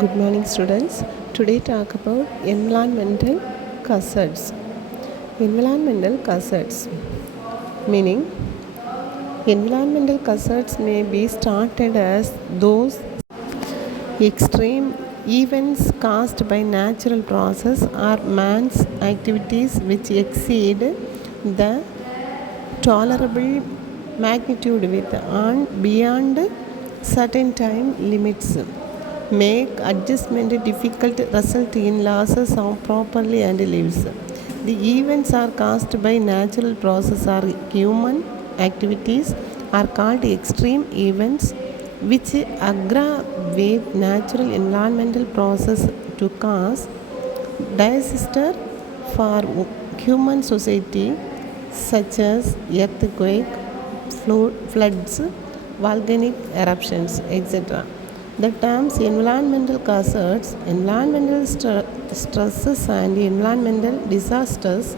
Good morning, students. Today talk about environmental hazards. Environmental hazards meaning environmental hazards may be started as those extreme events caused by natural process or man's activities which exceed the tolerable magnitude with and beyond certain time limits, make adjustment difficult, result in losses of property and lives. The events are caused by natural process or human activities are called extreme events which aggravate natural environmental process to cause disaster for human society, such as earthquake, floods, volcanic eruptions, etc. The terms environmental hazards, environmental stresses, and environmental disasters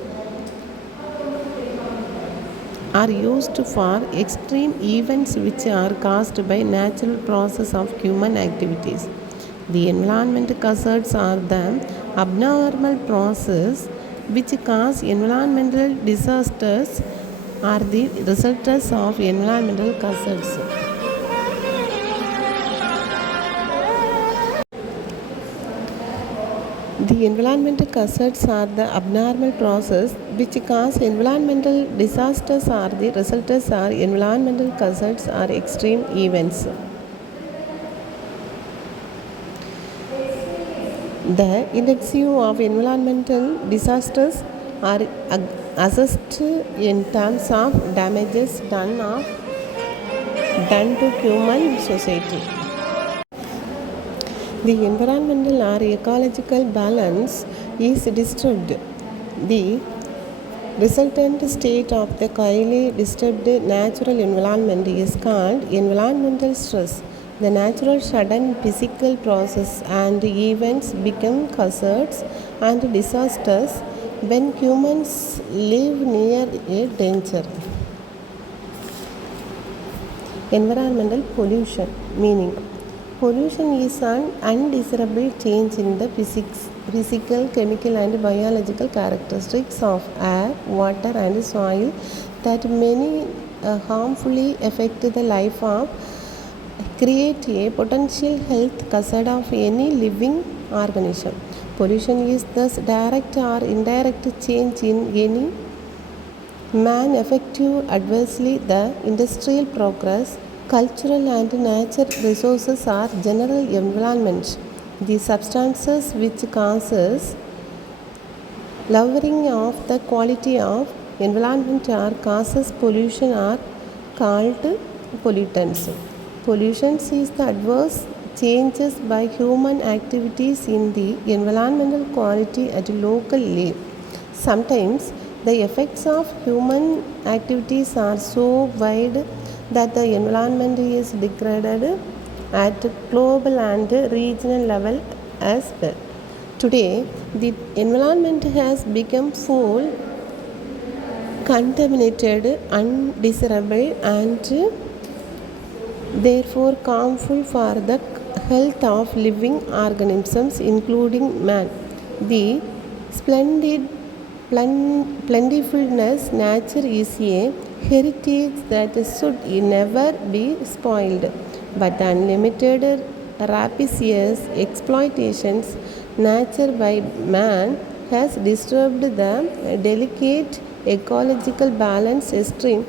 are used for extreme events which are caused by natural process of human activities. The environmental hazards are the abnormal process which cause environmental disasters are the results of environmental hazards. The environmental hazards are the abnormal process which cause environmental disasters are the results are environmental hazards are extreme events. The intensity of environmental disasters are assessed in terms of damages done to human society. The environmental or ecological balance is disturbed. The resultant state of the highly disturbed natural environment is called environmental stress. The natural sudden physical process and events become hazards and disasters when humans live near a danger. Environmental pollution meaning pollution is an undesirable change in the physical, chemical and biological characteristics of air, water and soil that may harmfully affect the life of, create a potential health hazard of any living organism. Pollution is thus direct or indirect change in any man affecting adversely the industrial progress, cultural and natural resources or general environment. The substances which causes lowering of the quality of environment or causes pollution are called pollutants. Pollution is the adverse changes by human activities in the environmental quality at local level. Sometimes the effects of human activities are so wide that the environment is degraded at global and regional level as well. Today, the environment has become full, contaminated, undesirable and therefore harmful for the health of living organisms including man. The plentifulness nature is a heritage that should never be spoiled, but unlimited rapacious exploitations nature by man has disturbed the delicate ecological balance extinct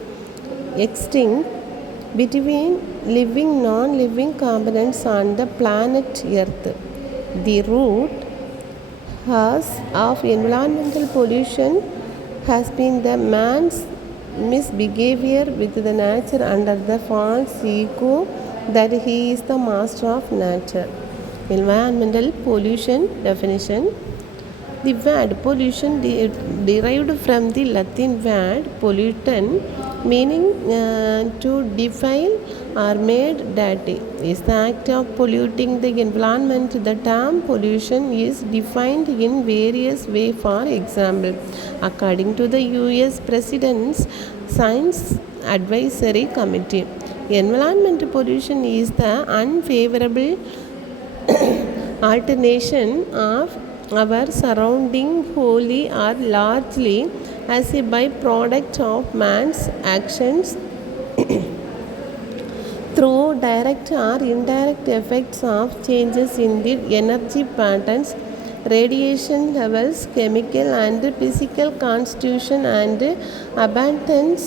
between living and non-living components on the planet Earth. The root cause of environmental pollution has been the man's misbehavior with the nature under the false ego that he is the master of nature. Environmental pollution definition. The word pollution derived from the Latin word pollutant, meaning to defile or made dirty, is the act of polluting the environment. The term pollution is defined in various ways. For example, according to the US President's Science Advisory Committee, environmental pollution is the unfavorable Alternation of our surrounding wholly or largely as a byproduct of man's actions through direct or indirect effects of changes in the energy patterns, radiation levels, chemical and physical constitution and abundance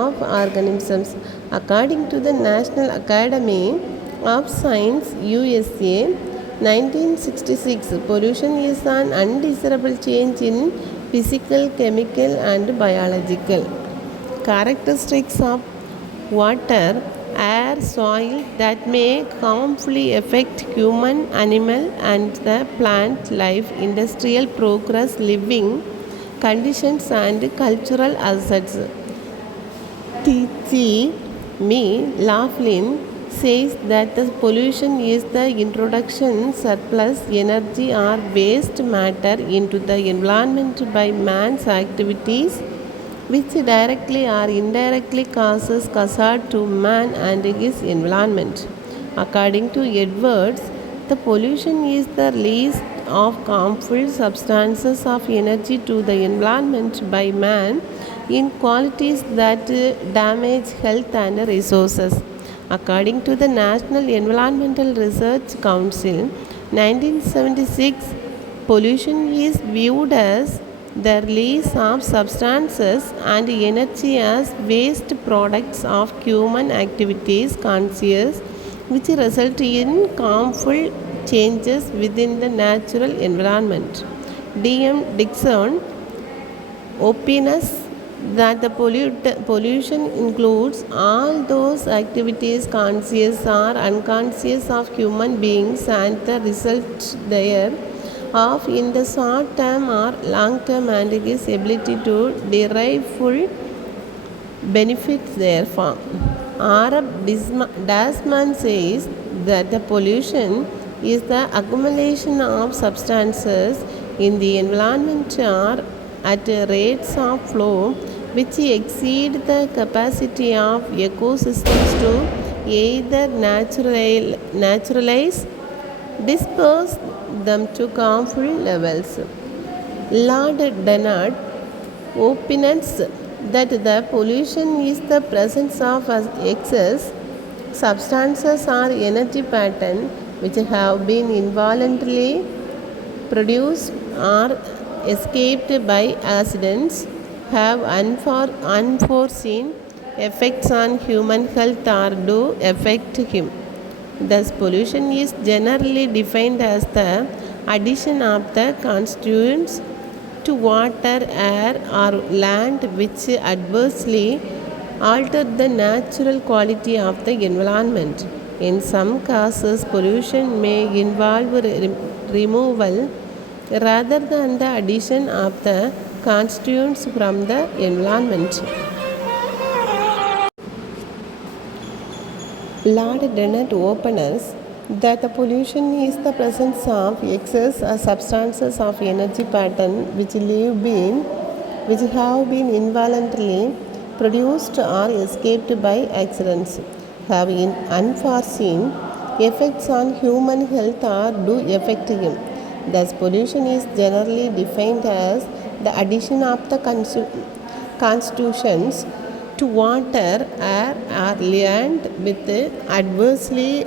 of organisms. According to the National Academy of Science USA 1966, pollution is an undesirable change in physical, chemical and biological characteristics of water, air, soil that may harmfully affect human, animal and the plant life, industrial progress, living conditions and cultural assets. T.G. Laughlin says that the pollution is the introduction surplus energy or waste matter into the environment by man's activities, which directly or indirectly causes hazard to man and his environment. According to Edwards, the pollution is the release of harmful substances of energy to the environment by man in quantities that damage health and resources. According to the National Environmental Research Council 1976, pollution is viewed as the release of substances and energy as waste products of human activities conscious, which result in harmful changes within the natural environment. D.M. Dixon opines that the pollution includes all those activities conscious or unconscious of human beings and the result thereof in the short term or long term and his ability to derive full benefits therefrom. R.F. Dasman says that the pollution is the accumulation of substances in the environment or at rates of flow which exceed the capacity of ecosystems to either naturalize, disperse them to harmful levels. Lord Dennard opines that the pollution is the presence of excess substances or energy pattern which have been involuntarily produced or escaped by accidents, have unforeseen effects on human health or do affect him. Thus, pollution is generally defined as the addition of the constituents to water, air or land which adversely alter the natural quality of the environment. In some cases, pollution may involve removal rather than the addition of the constituents from the environment. Lord Dennard opines that the pollution is the presence of excess substances of energy pattern which have been involuntarily produced or escaped by accidents, have unforeseen effects on human health or do affect him. Thus, pollution is generally defined as the addition of the constituents to water, air or land with adversely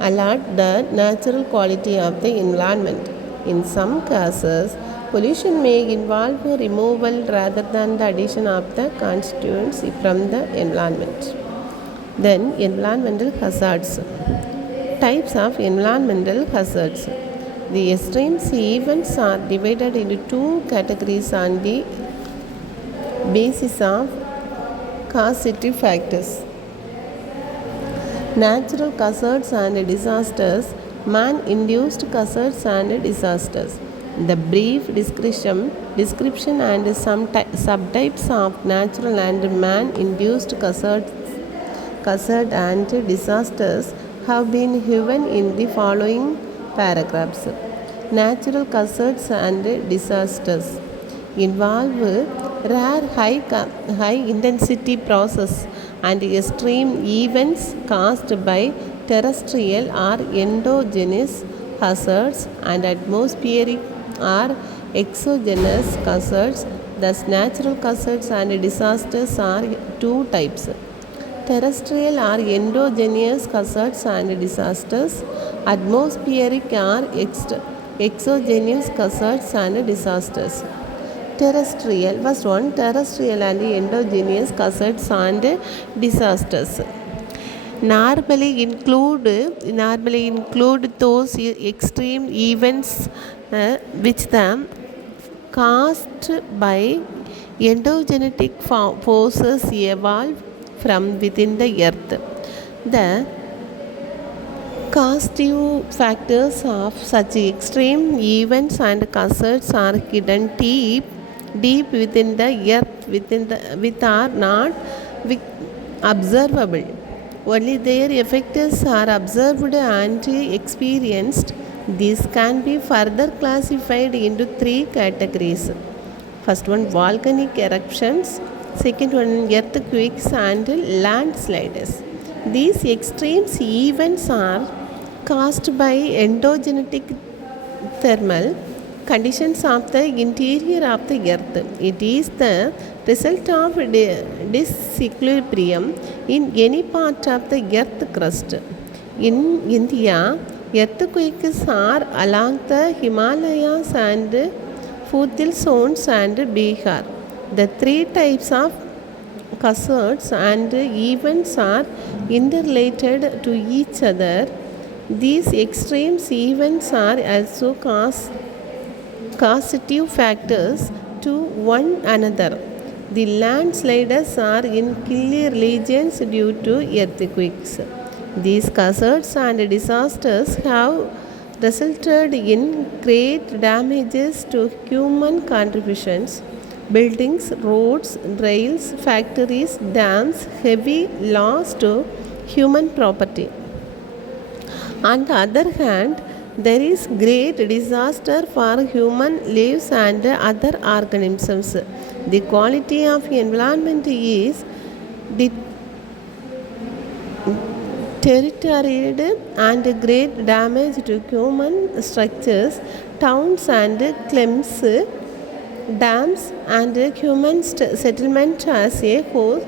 alter the natural quality of the environment. In some cases, pollution may involve removal rather than the addition of the constituents from the environment. Then, environmental hazards. Types of environmental hazards. The extreme events are divided into two categories on the basis of causative factors: natural hazards and disasters, man-induced hazards and disasters. The brief description and some subtypes of natural and man-induced hazard and disasters have been given in the following paragraphs. Natural hazards and disasters involve rare high intensity process and extreme events caused by terrestrial or endogenous hazards and atmospheric or exogenous hazards. Thus, natural hazards and disasters are two types: terrestrial or endogenous hazards and disasters, atmospheric or exogenous hazards and disasters. Terrestrial, first one, terrestrial and endogenous hazards and disasters normally include those extreme events which the caused by endogenetic forces evolve from within the earth. The causative factors of such extreme events and hazards are hidden deep within the earth which are not observable. Only their effects are observed and experienced. These can be further classified into three categories. First one, volcanic eruptions. Second one, earthquakes and landslides. These extreme events are caused by endogenetic thermal conditions of the interior of the earth. It is the result of disequilibrium in any part of the earth crust. In India, earthquakes are along the Himalayas and foothills zones and Bihar. The three types of hazards and events are interrelated to each other. These extreme events are also causative factors to one another. The landslides are in hilly regions due to earthquakes. These hazards and disasters have resulted in great damages to human contributions. Buildings, roads, rails, factories, dams, heavy loss to human property. On the other hand, there is great disaster for human lives and other organisms. The quality of environment is deteriorated and great damage to human structures, towns and claims, dams and human settlement as a whole.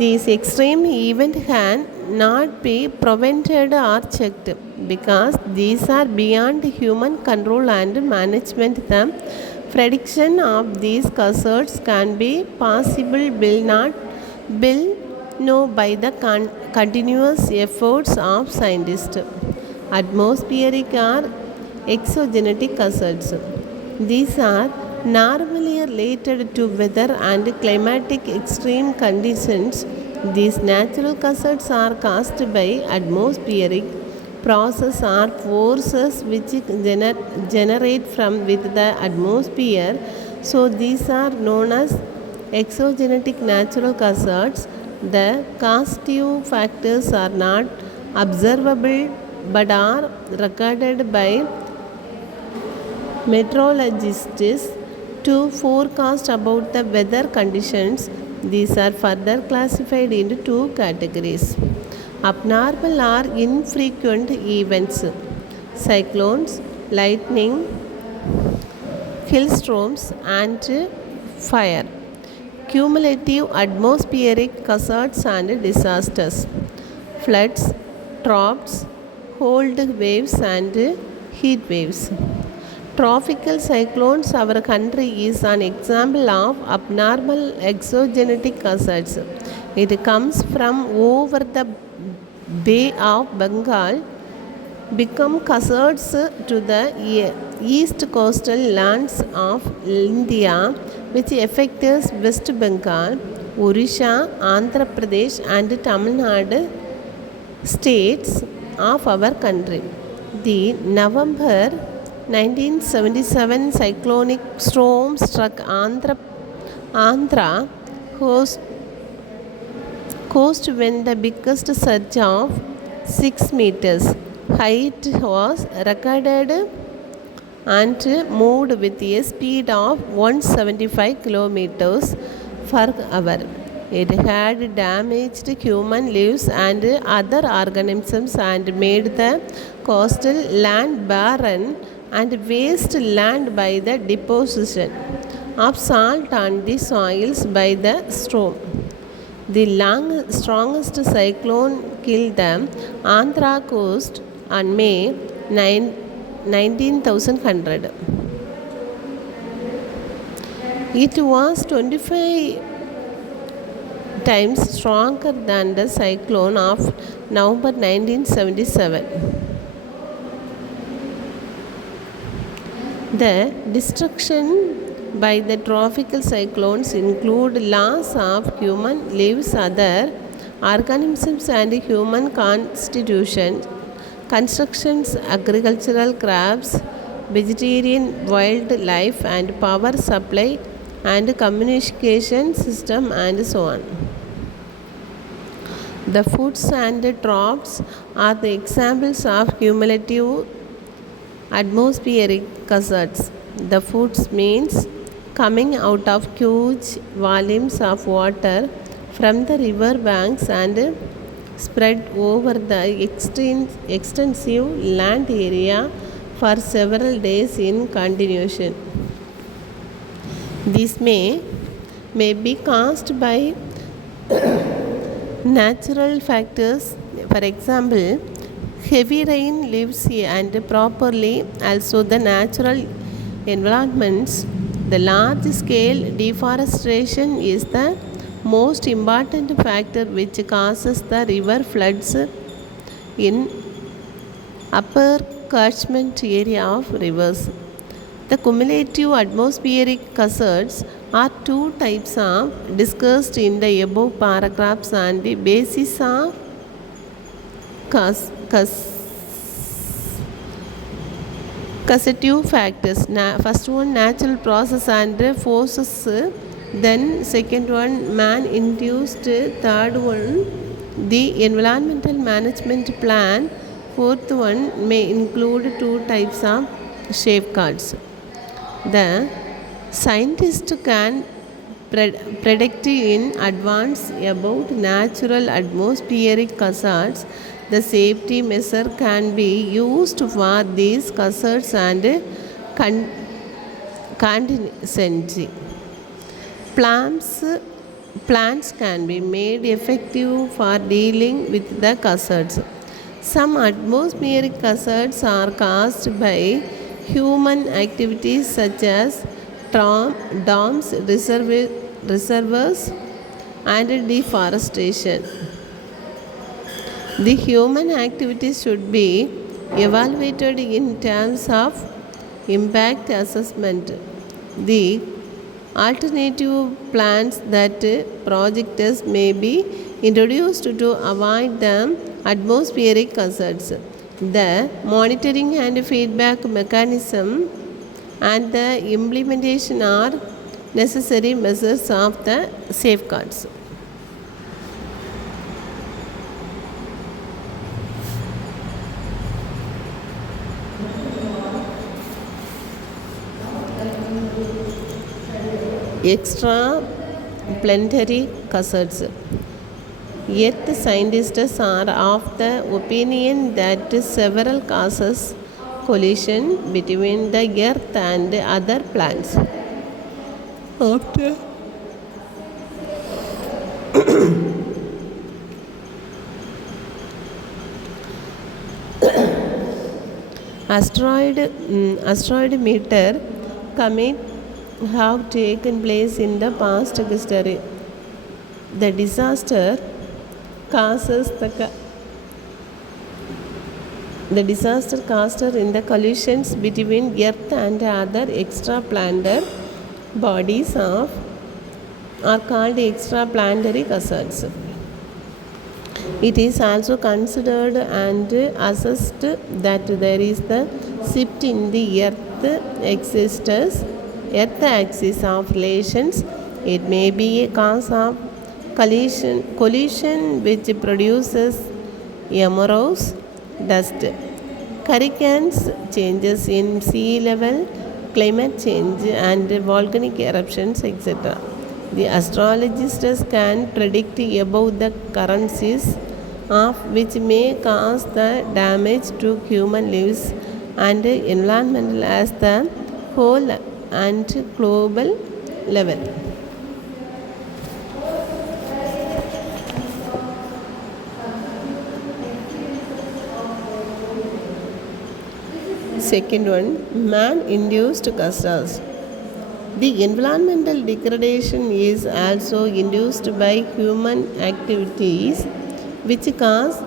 These extreme events can not be prevented or checked because these are beyond human control and management. The prediction of these hazards can be possible will know by the continuous efforts of scientists. Atmospheric or exogenous hazards. These are normally related to weather and climatic extreme conditions. These natural hazards are caused by atmospheric process or forces which generate from within the atmosphere. So these are known as exogenous natural hazards. The causative factors are not observable but are recorded by meteorologists to forecast about the weather conditions. These are further classified into two categories: abnormal or infrequent events, cyclones, lightning, hailstorms and fire; cumulative atmospheric hazards and disasters, floods, droughts, cold waves and heat waves. Tropical cyclones. Our country is an example of abnormal exogenous hazards. It comes from over the Bay of Bengal, become hazards to the east coastal lands of India, which affects West Bengal, Orissa, Andhra Pradesh and Tamil Nadu states of our country. The November 1977 cyclonic storm struck Andhra coast when the biggest surge of 6 meters height was recorded and moved with a speed of 175 kilometers per hour. It had damaged human lives and other organisms and made the coastal land barren and waste land by the deposition of salt on the soils by the storm. The strongest cyclone killed the Andhra coast on May 9, 19,100. It was 25 times stronger than the cyclone of November 1977. The destruction by the tropical cyclones include loss of human lives, other organisms and human constitution, constructions, agricultural crops, vegetarian wildlife and power supply and communication system and so on. The floods and droughts are the examples of cumulative atmospheric hazards. The floods means coming out of huge volumes of water from the river banks and spread over the extensive land area for several days in continuation. This may be caused by natural factors, for example, heavy rain leaves and properly also the natural environments. The large scale deforestation is the most important factor which causes the river floods in upper catchment area of rivers. The cumulative atmospheric hazards are two types of discussed in the above paragraphs on the basis of causative factors. First one, natural process and forces, then second one, man induced, third one, the environmental management plan, fourth one may include two types of safeguards. The scientist can predict in advance about natural atmospheric hazards. The safety measure can be used for these hazards and contingency plans can be made effective for dealing with the hazards. Some atmospheric hazards are caused by human activities such as dams, reservoirs, and deforestation. The human activities should be evaluated in terms of impact assessment. The alternative plans that projectors may be introduced to avoid the atmospheric hazards. The monitoring and feedback mechanism and the implementation are necessary measures of the safeguards. Extra planetary hazards. Earth scientists are of the opinion that several causes collision between the Earth and other planets. After asteroid meteor comet have taken place in the past history. The disaster causes the disaster caused in the collisions between Earth and other extraplanetary bodies are called extraplanetary hazards. It is also considered and assessed that there is the shift in the Earth axis of relations. It may be a cause of collision which produces amorphous dust, hurricanes, changes in sea level, climate change and volcanic eruptions, etc. The astrologists can predict about the currencies of which may cause the damage to human lives and environmental as the whole and global level. Second one, man-induced causes. The environmental degradation is also induced by human activities which cause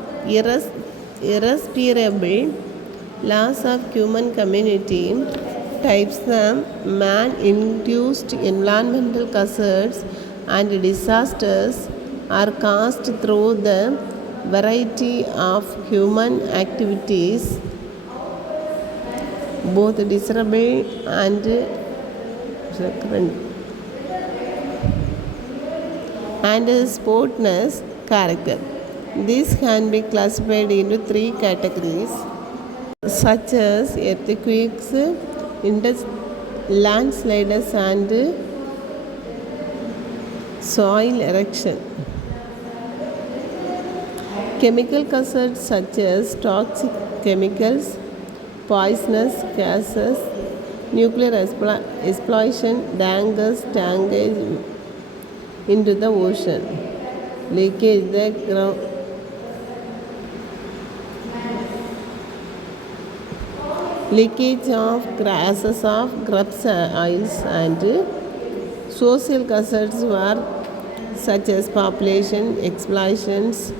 irreparable loss of human community types. The man-induced environmental causes and disasters are caused through the variety of human activities, both desirable and sportness character. These can be classified into three categories, such as earthquakes, landslides, and soil erosion. Chemical causes such as toxic chemicals, poisonous gases, nuclear explosion, tankage into the ocean, leakage the ground. Leakage of gases of crops oils and social causes were such as population explosions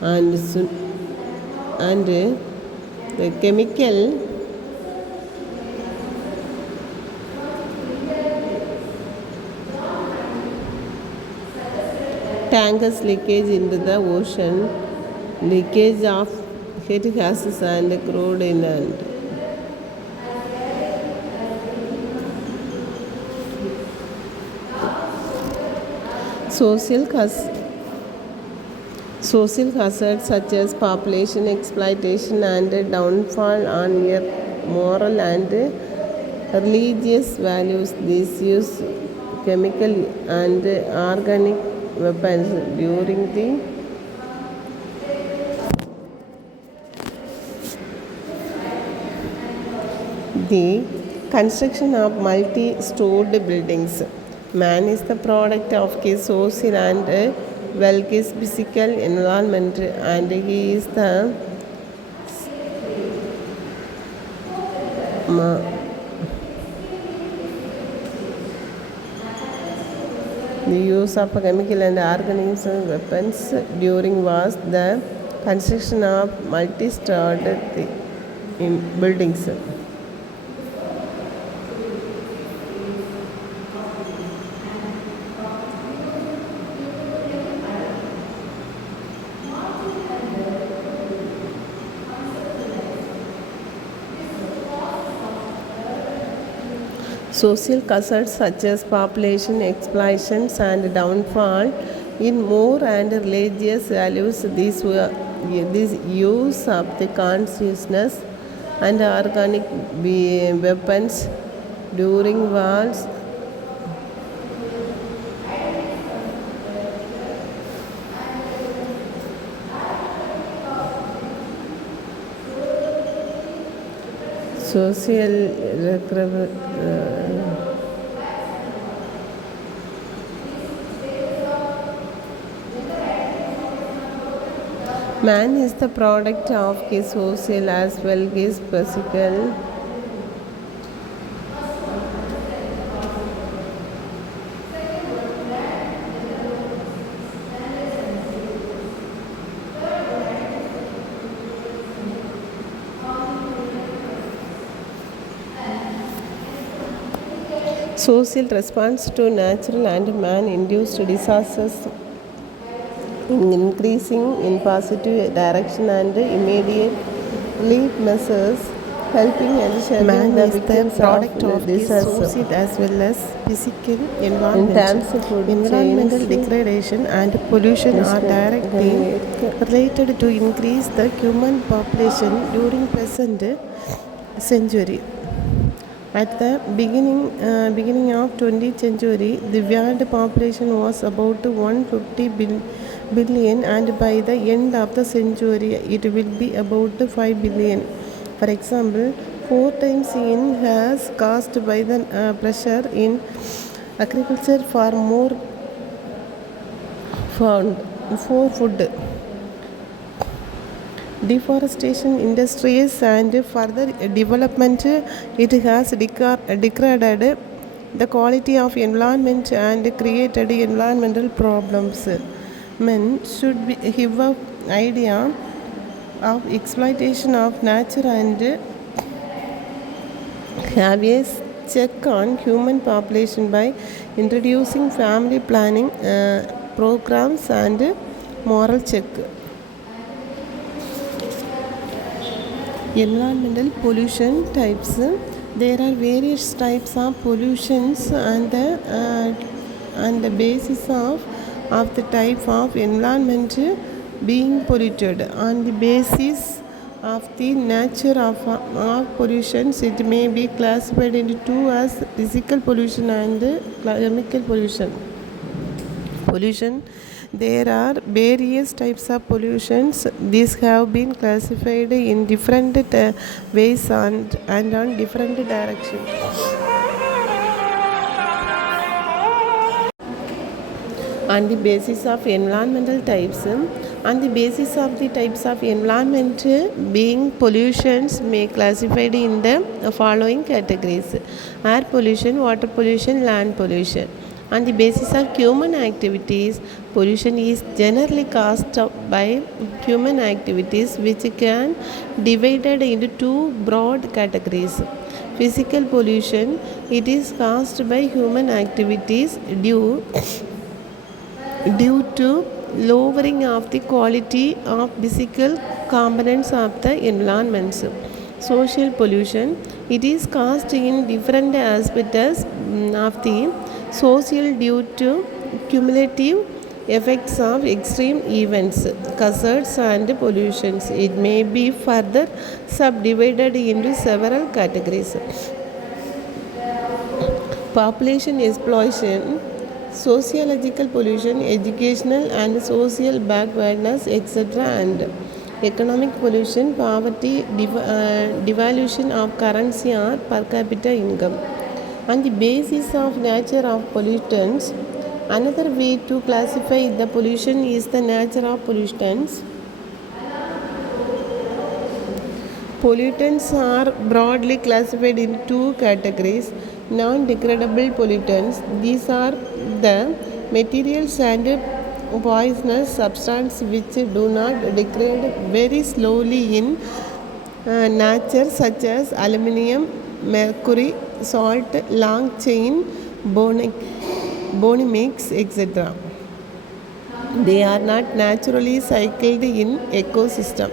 and the chemical tankers leakage into the ocean, leakage of heat gases and crude inland. Social hazards such as population exploitation and downfall on earth moral and religious values. These use chemical and organic weapons during the construction of multi-stored buildings. Man is the product of his social and his physical environment, and he is the use of chemical and organic weapons during wars, the construction of multi-stored buildings. Social causes such as population explosions and downfall in moral and religious values. This use of the consciousness and organic weapons during wars. Social man is the product of his social as well as his physical. Social response to natural and man-induced disasters increasing in positive direction and immediate relief measures helping and sharing the victims of disaster as well as physical environment. Environmental degradation and pollution are directly related to increase the human population during present century. At the beginning of 20th century, the world population was about 150 billion, and by the end of the century, it will be about 5 billion. For example, 4 times in has caused by the pressure in agriculture for more food, for food, deforestation industries and further development. It has degraded the quality of environment and created environmental problems. Men should have an idea of exploitation of nature and have a check on human population by introducing family planning programs and moral check. Environmental pollution types. There are various types of pollutions, and the basis of the type of environment being polluted. On the basis of the nature of pollutions, it may be classified into two as physical pollution and chemical pollution. There are various types of pollutions. These have been classified in different ways and on different directions. On the basis of environmental types, on the basis of the types of environment being pollutions may classified in the following categories: air pollution, water pollution, land pollution. On the basis of human activities, pollution is generally caused by human activities, which can be divided into two broad categories. Physical pollution, it is caused by human activities due to lowering of the quality of physical components of the environments. Social pollution, it is caused in different aspects of the social due to cumulative effects of extreme events, hazards and pollutions. It may be further subdivided into several categories. Population exploitation, sociological pollution, educational and social backwardness, etc. and economic pollution, poverty, devaluation of currency or per capita income. On the basis of nature of pollutants, another way to classify the pollution is the nature of pollutants. Pollutants are broadly classified in two categories: non-degradable pollutants. These are the materials and poisonous substances which do not degrade very slowly in nature, such as aluminium, mercury, salt, long chain bonimex, etc. They are not naturally cycled in ecosystem.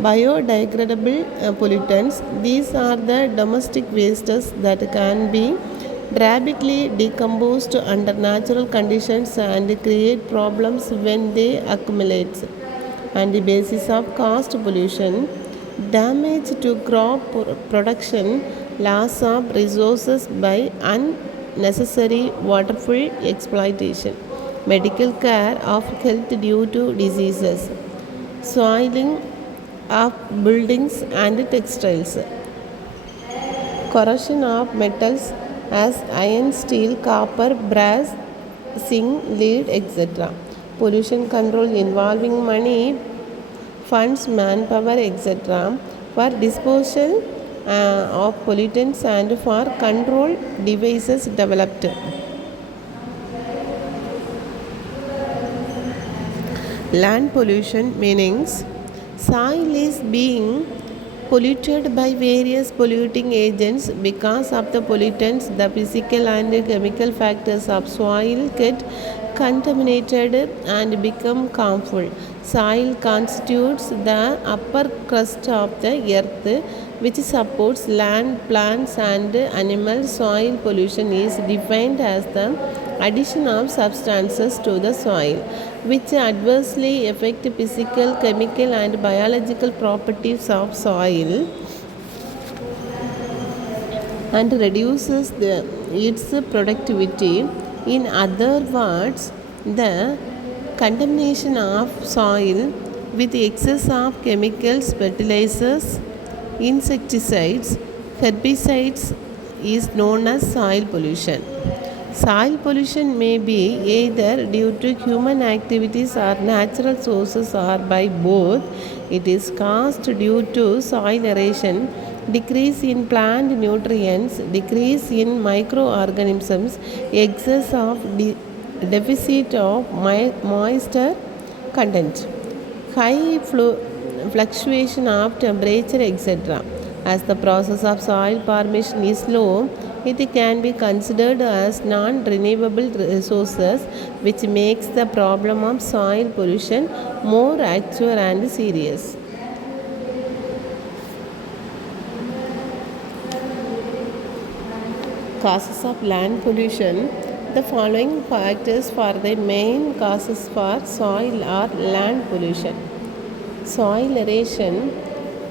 Biodegradable pollutants, these are the domestic wastes that can be rapidly decomposed under natural conditions and create problems when they accumulate. On the basis of cost pollution, damage to crop production, loss of resources by unnecessary waterful exploitation, medical care of health due to diseases, soiling of buildings and textiles, corrosion of metals as iron, steel, copper, brass, zinc, lead, etc. Pollution control involving money, funds, manpower, etc. for disposal of pollutants and for control devices developed. Land pollution meanings: soil is being polluted by various polluting agents. Because of the pollutants, the physical and chemical factors of soil get contaminated and become harmful. Soil constitutes the upper crust of the earth, which supports land, plants and animals. Soil pollution is defined as the addition of substances to the soil which adversely affect physical, chemical and biological properties of soil and reduces its productivity. In other words, the contamination of soil with excess of chemicals, fertilizers, insecticides, herbicides is known as soil pollution. Soil pollution may be either due to human activities or natural sources or by both. It is caused due to soil erosion, decrease in plant nutrients, decrease in microorganisms, excess of deficit of moisture content, high fluctuation of temperature, etc. As the process of soil formation is slow, it can be considered as non-renewable resources, which makes the problem of soil pollution more actual and serious. Causes of land pollution. The following factors are the main causes for soil or land pollution. Soil erosion.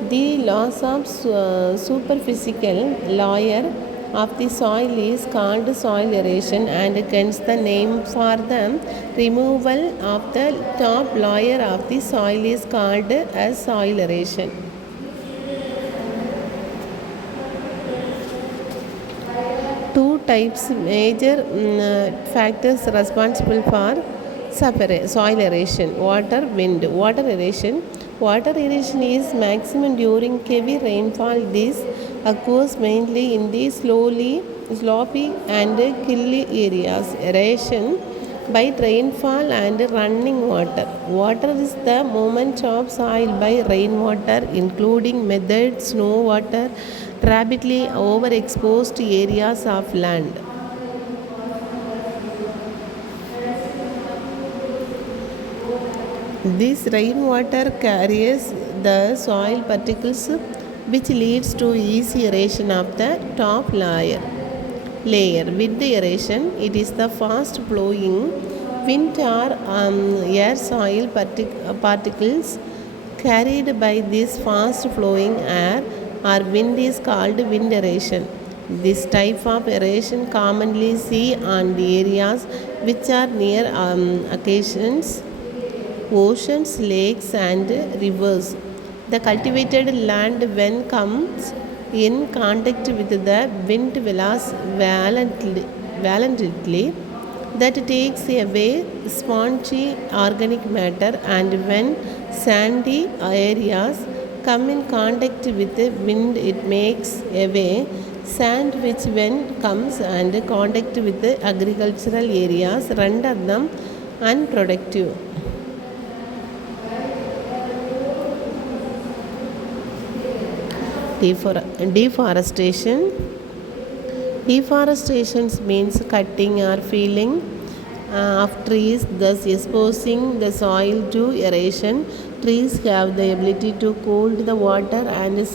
The loss of superficial layer of the soil is called soil erosion, and hence the name for the removal of the top layer of the soil is called as soil erosion. Two types major factors responsible for soil erosion: water, wind. Water erosion is maximum during heavy rainfall. This occurs mainly in the slopy and hilly areas. Erosion by rainfall and running water. Water is the movement of soil by rainwater, including method snow water, rapidly overexposed areas of land. This rainwater carries the soil particles, which leads to easy erosion of the top layer. Wind erosion. It is the fast flowing wind or air soil particles carried by this fast flowing air or wind is called wind erosion. This type of erosion commonly seen on the areas which are near oceans, lakes and rivers. The cultivated land, when comes in contact with the wind violently, that takes away spongy organic matter, and when sandy areas come in contact with the wind, it makes away sand, which when comes and contact with the agricultural areas render them unproductive. Deforestation. Deforestation means cutting or felling of trees, thus exposing the soil to erosion. Trees have the ability to hold the water and